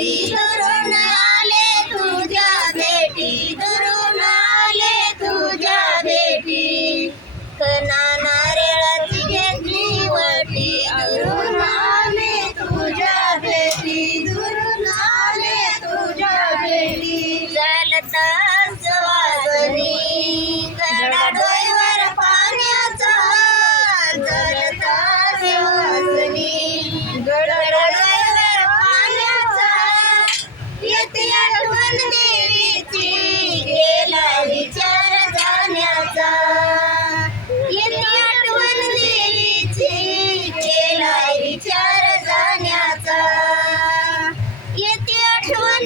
भेटी दुरून आले तुझ्या भेटी दुरून आले तुझ्या भेटी कना नारळाची घेतली वटी दुरून आले तुझ्या भेटी दुरून आले तुझ्या भेटी चालता वाजनी गडा डोईवर पाण्याचा चालता वाजनी गडा डोईवर पाण्याचा येते आठवण देवीची गेला विचार जाण्याचा येते आठवण देवीची गेला विचार जाण्याचा येते आठवण